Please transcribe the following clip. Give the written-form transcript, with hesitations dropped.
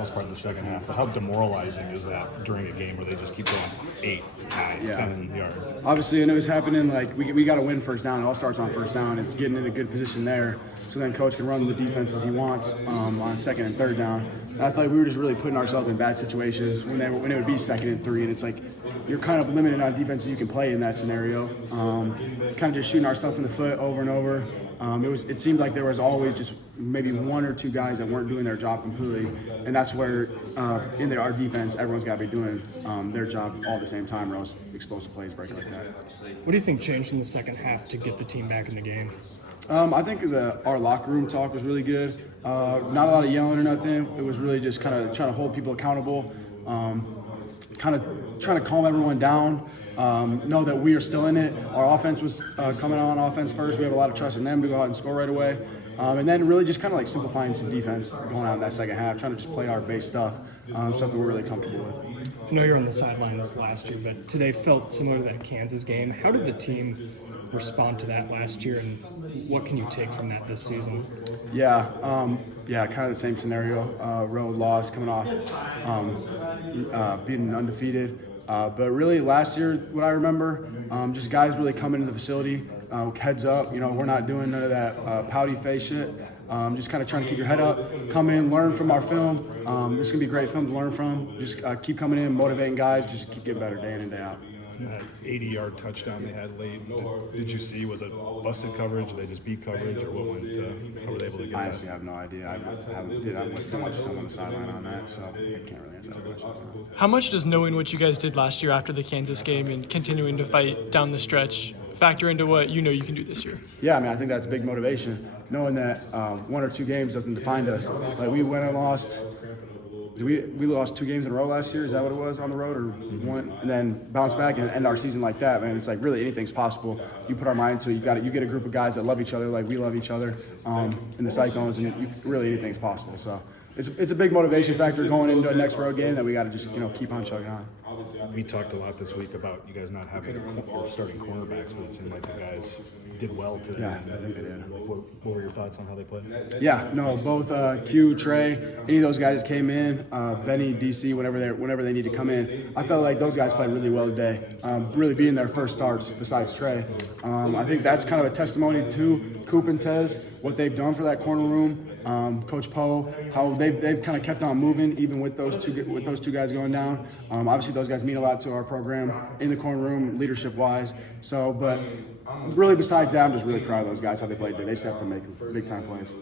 most part in the second half. But how demoralizing is that during a game where they just keep going 8, 9, 10 yards? Obviously, and it was happening like we got to win first down. It all starts on first down. It's getting in a good position there, so then coach can run the defenses he wants on second and third down. And I feel like we were just really putting ourselves in bad situations when it would be second and 3, and it's like you're kind of limited on defenses you can play in that scenario. Kind of just shooting ourselves in the foot over and over. It seemed like there was always just maybe 1 or 2 guys that weren't doing their job completely, and that's where in our defense, everyone's got to be doing their job all at the same time, or else explosive plays break like that. What do you think changed in the second half to get the team back in the game? I think our locker room talk was really good. Not a lot of yelling or nothing. It was really just kind of trying to hold people accountable, kind of trying to calm everyone down. Know that we are still in it. Our offense was coming on offense first. We have a lot of trust in them to go out and score right away. And then really just kind of like simplifying some defense going out in that second half, trying to just play our base stuff, stuff that we're really comfortable with. I know you were on the sidelines last year, but today felt similar to that Kansas game. How did the team respond to that last year, and what can you take from that this season? Yeah, kind of the same scenario. Road loss, coming off being undefeated. But really, last year, what I remember, just guys really coming into the facility, heads up. We're not doing none of that pouty face shit. Just kind of trying to keep your head up, come in, learn from our film. This is going to be a great film to learn from. Just keep coming in, motivating guys, just keep getting better day in and day out. That 80-yard touchdown they had late, did you see, was it busted coverage? Did they just beat coverage, or what went? How were they able to get that? I honestly have no idea. I haven't watched film on the sideline on that, so I can't really answer that question. How much does knowing what you guys did last year after the Kansas game and continuing to fight down the stretch factor into what you know you can do this year? Yeah, I mean, I think that's big motivation, knowing that 1 or 2 games doesn't define us. Like we went and lost. We lost 2 games in a row last year. Is that what it was on the road, or 1? And then bounce back and end our season like that, man. It's like really anything's possible. You put our mind to it. You get a group of guys that love each other like we love each other in the Cyclones, and really anything's possible. So it's a big motivation factor going into the next road game that we got to just keep on chugging on. We talked a lot this week about you guys not having your starting cornerbacks, but it seemed like the guys did well today. Yeah, I think they did. What were your thoughts on how they played? Yeah, no, both Q, Trey, any of those guys came in, Benny, DC, whenever they need to come in. I felt like those guys played really well today, really being their first starts besides Trey. I think that's kind of a testimony to Coop and Tez, what they've done for that corner room. Coach Poe, how they've kind of kept on moving even with those two guys going down. Obviously, those guys mean a lot to our program in the corner room, leadership-wise. So, but really, besides that, I'm just really proud of those guys how they played today. They stepped up and making big-time plays.